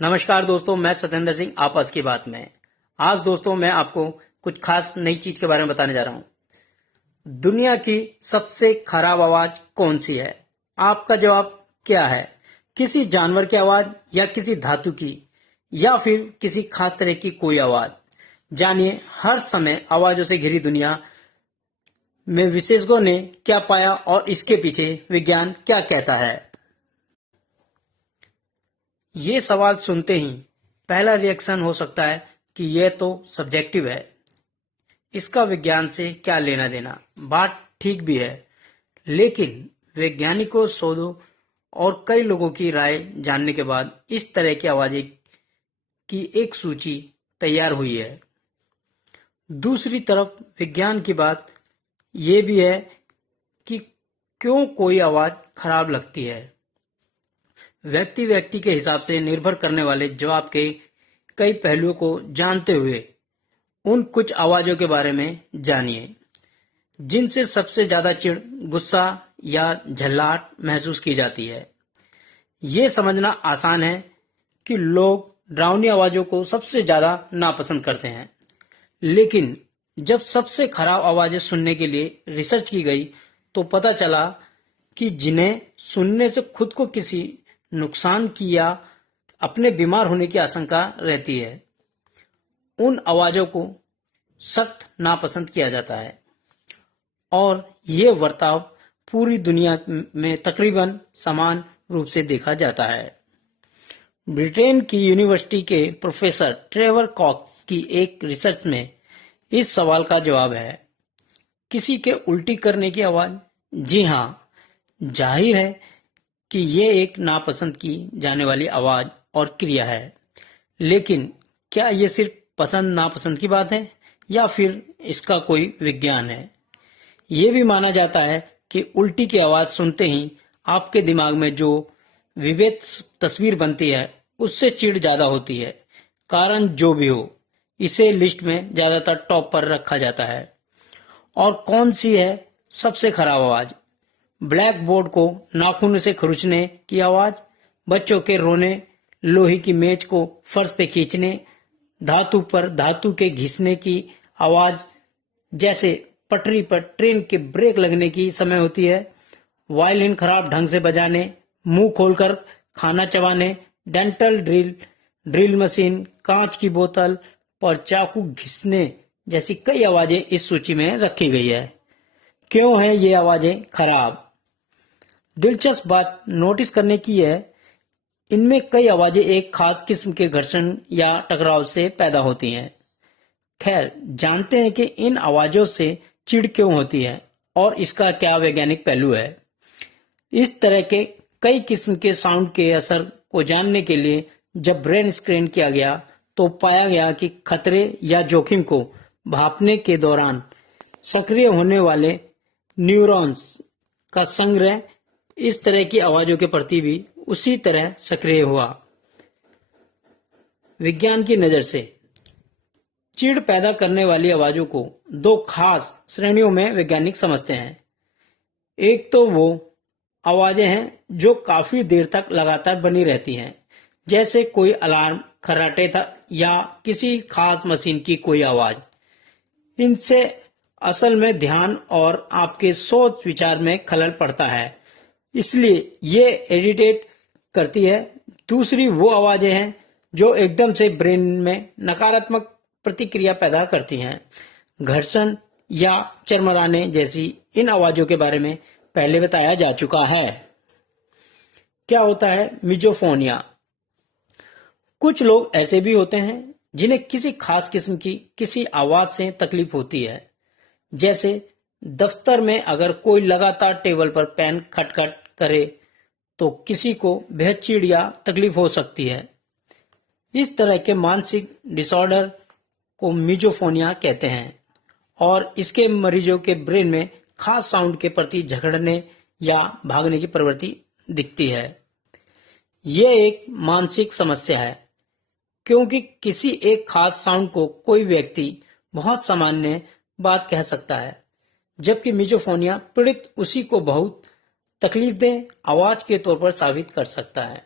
नमस्कार दोस्तों, मैं सत्येंद्र सिंह आपस की बात में। आज दोस्तों मैं आपको कुछ खास नई चीज के बारे में बताने जा रहा हूँ। दुनिया की सबसे खराब आवाज कौन सी है? आपका जवाब क्या है? किसी जानवर की आवाज या किसी धातु की या फिर किसी खास तरह की कोई आवाज? जानिए हर समय आवाजों से घिरी दुनिया में विशेषज्ञों ने क्या पाया और इसके पीछे विज्ञान क्या कहता है। ये सवाल सुनते ही पहला रिएक्शन हो सकता है कि यह तो सब्जेक्टिव है, इसका विज्ञान से क्या लेना देना। बात ठीक भी है, लेकिन वैज्ञानिकों, शोधों और कई लोगों की राय जानने के बाद इस तरह की आवाजें की एक सूची तैयार हुई है। दूसरी तरफ विज्ञान की बात यह भी है कि क्यों कोई आवाज खराब लगती है। व्यक्ति व्यक्ति के हिसाब से निर्भर करने वाले जवाब के कई पहलुओं को जानते हुए उन कुछ आवाजों के बारे में जानिए जिनसे सबसे ज्यादा चिढ़, गुस्सा या झल्लाहट महसूस की जाती है। ये समझना आसान है कि लोग डरावनी आवाजों को सबसे ज्यादा नापसंद करते हैं, लेकिन जब सबसे खराब आवाजें सुनने के लिए रिसर्च की गई तो पता चला कि जिन्हें सुनने से खुद को किसी नुकसान की या अपने बीमार होने की आशंका रहती है, उन आवाजों को सख्त नापसंद किया जाता है और ये बर्ताव पूरी दुनिया में तकरीबन समान रूप से देखा जाता है। ब्रिटेन की यूनिवर्सिटी के प्रोफेसर ट्रेवर कॉक्स की एक रिसर्च में इस सवाल का जवाब है, किसी के उल्टी करने की आवाज। जी हाँ, जाहिर है कि ये एक नापसंद की जाने वाली आवाज और क्रिया है, लेकिन क्या ये सिर्फ पसंद नापसंद की बात है या फिर इसका कोई विज्ञान है? ये भी माना जाता है कि उल्टी की आवाज सुनते ही आपके दिमाग में जो विविध तस्वीर बनती है उससे चिढ़ ज्यादा होती है। कारण जो भी हो, इसे लिस्ट में ज्यादातर टॉप पर रखा जाता है। और कौन सी है सबसे खराब आवाज? ब्लैक बोर्ड को नाखून से खरोंचने की आवाज, बच्चों के रोने, लोहे की मेज को फर्श पे खींचने, धातु पर धातु के घिसने की आवाज जैसे पटरी पर ट्रेन के ब्रेक लगने की समय होती है, वायलिन खराब ढंग से बजाने, मुंह खोलकर खाना चबाने, डेंटल ड्रिल मशीन, कांच की बोतल पर चाकू घिसने जैसी कई आवाजें इस सूची में रखी गई है। क्यों है ये आवाजें खराब? दिलचस्प बात नोटिस करने की है, इनमें कई आवाजें एक खास किस्म के घर्षण या टकराव से पैदा होती हैं। खैर, जानते हैं कि इन आवाजों से चिढ़ क्यों होती है और इसका क्या वैज्ञानिक पहलू है। इस तरह के कई किस्म के साउंड के असर को जानने के लिए जब ब्रेन स्कैन किया गया तो पाया गया कि खतरे या जोखिम को भांपने के दौरान सक्रिय होने वाले न्यूरॉन्स का संग्रह इस तरह की आवाजों के प्रति भी उसी तरह सक्रिय हुआ। विज्ञान की नजर से चिढ़ पैदा करने वाली आवाजों को दो खास श्रेणियों में वैज्ञानिक समझते हैं। एक तो वो आवाजें हैं जो काफी देर तक लगातार बनी रहती हैं, जैसे कोई अलार्म, खर्राटे था या किसी खास मशीन की कोई आवाज। इनसे असल में ध्यान और आपके सोच विचार में खलल पड़ता है, इसलिए ये इरिटेट करती है। दूसरी वो आवाजें हैं जो एकदम से ब्रेन में नकारात्मक प्रतिक्रिया पैदा करती हैं। घर्षण या चरमराने जैसी इन आवाजों के बारे में पहले बताया जा चुका है। क्या होता है मिजोफोनिया? कुछ लोग ऐसे भी होते हैं जिन्हें किसी खास किस्म की किसी आवाज से तकलीफ होती है, जैसे दफ्तर में अगर कोई लगातार टेबल पर पेन खटखट करे तो किसी को बेहद चिढ़ या तकलीफ हो सकती है। इस तरह के मानसिक डिसऑर्डर को मिजोफोनिया कहते हैं और इसके मरीजों के ब्रेन में खास साउंड के प्रति झगड़ने या भागने की प्रवृत्ति दिखती है। यह एक मानसिक समस्या है क्योंकि किसी एक खास साउंड को कोई व्यक्ति बहुत सामान्य बात कह सकता है, जबकि मिजोफोनिया पीड़ित उसी को बहुत तकलीफ दें आवाज के तौर पर साबित कर सकता है।